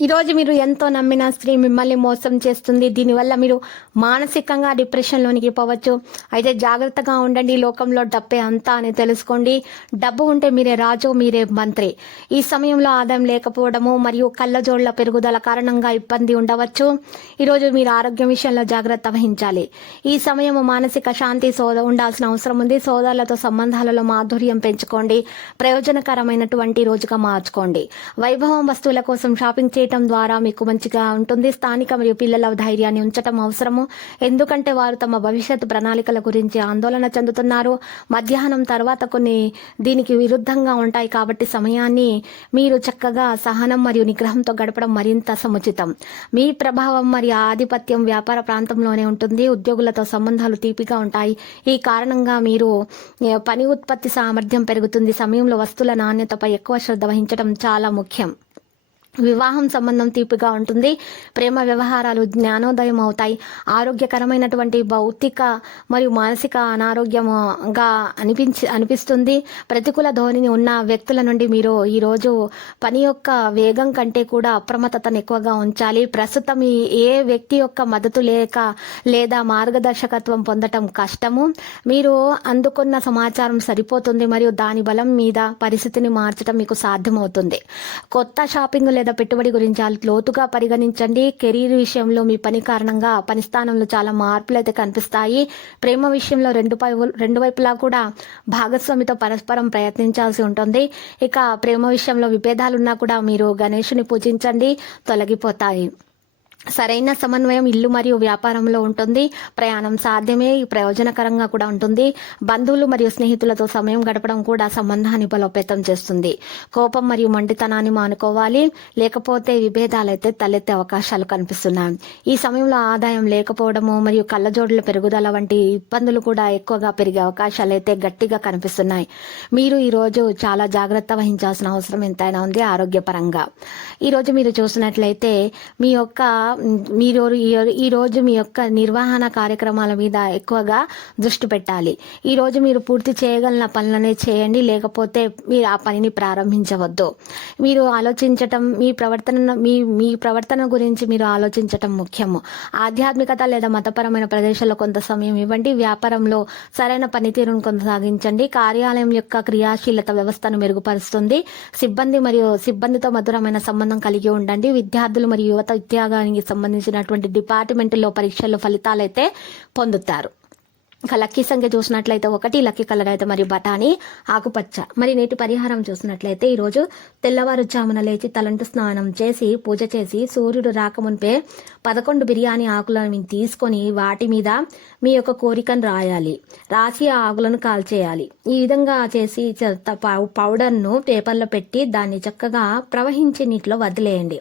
ఈరోజు మీరు ఎంతో నమ్మిన స్త్రీ మిమ్మల్ని మోసం చేస్తుంది. దీనివల్ల మీరు మానసికంగా డిప్రెషన్ లోనికి పోవచ్చు. అయితే జాగ్రత్తగా ఉండండి. లోకంలో డబ్బే అంతా అని తెలుసుకోండి. డబ్బు ఉంటే మీరే రాజు మీరే మంత్రి. ఈ సమయంలో ఆదాయం లేకపోవడము మరియు కళ్ళజోళ్ళ పెరుగుదల కారణంగా ఇబ్బంది ఉండవచ్చు. ఈరోజు మీరు ఆరోగ్యం విషయంలో జాగ్రత్త వహించాలి. ఈ సమయం మానసిక శాంతి సోద ఉండాల్సిన అవసరం ఉంది. సోదాలతో సంబంధాలలో మాధుర్యం పెంచుకోండి. ప్రయోజనకరమైనటువంటి రోజుగా మార్చుకోండి. వైభవం వస్తువుల కోసం షాపింగ్ చేయటం ద్వారా మీకు మంచిగా ఉంటుంది. స్థానిక మరియు పిల్లల ధైర్యాన్ని ఉంచటం అవసరము. ఎందుకంటే వారు తమ భవిష్యత్తు ప్రణాళికల గురించి ఆందోళన చెందుతున్నారు. మధ్యాహ్నం తర్వాత కొన్ని దీనికి విరుద్ధంగా ఉంటాయి కాబట్టి సమయాన్ని మీరు చక్కగా సహనం మరియు నిగ్రహంతో గడపడం మరింత సముచితం. మీ ప్రభావం మరియు ఆధిపత్యం వ్యాపార ప్రాంతంలోనే ఉంటుంది. ఉద్యోగులతో సంబంధాలు తీపిగా ఉంటాయి. ఈ కారణంగా మీరు పని ఉత్పత్తి సామర్థ్యం పెరుగుతుంది. సమయంలో వస్తువుల నాణ్యతపై ఎక్కువ శ్రద్ధ వహించడం చాలా ముఖ్యం. వివాహం సంబంధం తీపిగా ఉంటుంది. ప్రేమ వ్యవహారాలు జ్ఞానోదయం అవుతాయి. ఆరోగ్యకరమైనటువంటి భౌతిక మరియు మానసిక అనారోగ్యంగా అనిపించి అనిపిస్తుంది. ప్రతికూల ధోరణి ఉన్న వ్యక్తుల నుండి మీరు ఈరోజు పని యొక్క వేగం కంటే కూడా అప్రమత్తతను ఎక్కువగా ఉంచాలి. ప్రస్తుతం ఈ ఏ వ్యక్తి యొక్క మద్దతు లేక లేదా మార్గదర్శకత్వం పొందటం కష్టము. మీరు అందుకున్న సమాచారం సరిపోతుంది మరియు దాని బలం మీద పరిస్థితిని మార్చడం మీకు సాధ్యమవుతుంది. కొత్త షాపింగ్ లేదా పెట్టుబడి గురించి చాలా లోతుగా పరిగణించండి. కెరీర్ విషయంలో మీ పని కారణంగా పని స్థానంలో చాలా మార్పులు అయితే కనిపిస్తాయి. ప్రేమ విషయంలో రెండు రెండు వైపులా కూడా భాగస్వామితో పరస్పరం ప్రయత్నించాల్సి ఉంటుంది. ఇక ప్రేమ విషయంలో విభేదాలున్నా కూడా మీరు గణేషుని పూజించండి. తొలగిపోతాయి. సరైన సమన్వయం ఇల్లు మరియు వ్యాపారంలో ఉంటుంది. ప్రయాణం సాధ్యమే ప్రయోజనకరంగా కూడా ఉంటుంది. బంధువులు మరియు స్నేహితులతో సమయం గడపడం కూడా సంబంధాన్ని బలోపేతం చేస్తుంది. కోపం మరియు మండితనాన్ని మానుకోవాలి. లేకపోతే విభేదాలైతే తలెత్తే అవకాశాలు కనిపిస్తున్నాయి. ఈ సమయంలో ఆదాయం లేకపోవడము మరియు కళ్ళజోడుల పెరుగుదల వంటి ఇబ్బందులు కూడా ఎక్కువగా పెరిగే అవకాశాలు అయితే గట్టిగా కనిపిస్తున్నాయి. మీరు ఈరోజు చాలా జాగ్రత్త వహించాల్సిన అవసరం ఎంతైనా ఉంది ఆరోగ్యపరంగా. ఈరోజు మీరు చూసినట్లయితే మీ యొక్క మీరు ఈ- ఈ రోజు మీ యొక్క నిర్వహణ కార్యక్రమాల మీద ఎక్కువగా దృష్టి పెట్టాలి. ఈ రోజు మీరు పూర్తి చేయగలిగిన పనులనే చేయండి. లేకపోతే మీరు ఆ పనిని ప్రారంభించవద్దు. మీరు ఆలోచించటం మీ ప్రవర్తన మీ మీ ప్రవర్తన గురించి మీరు ఆలోచించటం ముఖ్యము. ఆధ్యాత్మికత లేదా మతపరమైన ప్రదేశాల్లో కొంత సమయం ఇవ్వండి. వ్యాపారంలో సరైన పనితీరును కొనసాగించండి. కార్యాలయం యొక్క క్రియాశీలత వ్యవస్థను మెరుగుపరుస్తుంది. సిబ్బంది మరియు సిబ్బందితో మధురమైన సంబంధం కలిగి ఉండండి. విద్యార్థులు మరియు యువత ఉద్యోగానికి సంబంధించినటువంటి డిపార్ట్మెంట్లో పరీక్షల్లో ఫలితాలైతే పొందుతారు. ఇక లక్కీ సంఖ్య చూసినట్లయితే ఒకటి లక్కీ కలర్ అయితే మరి బఠానీ ఆకుపచ్చ. మరి నేటి పరిహారం చూసినట్లయితే ఈరోజు తెల్లవారుజామున లేచి తలంటు స్నానం చేసి పూజ చేసి సూర్యుడు రాకమునిపే పదకొండు బిర్యానీ ఆకులను తీసుకొని వాటి మీద మీ యొక్క కోరికను రాయాలి. రాసి ఆ ఆకులను కాల్చేయాలి. ఈ విధంగా చేసి పౌడర్ను పేపర్లో పెట్టి దాన్ని చక్కగా ప్రవహించే నీటిలో వదిలేయండి.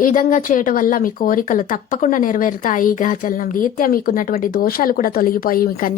ఈ విధంగా చేయటం వల్ల మీ కోరికలు తప్పకుండా నెరవేరుతాయి. గ్రహచలనం రీత్యా మీకున్నటువంటి దోషాలు కూడా తొలగిపోయి మీకు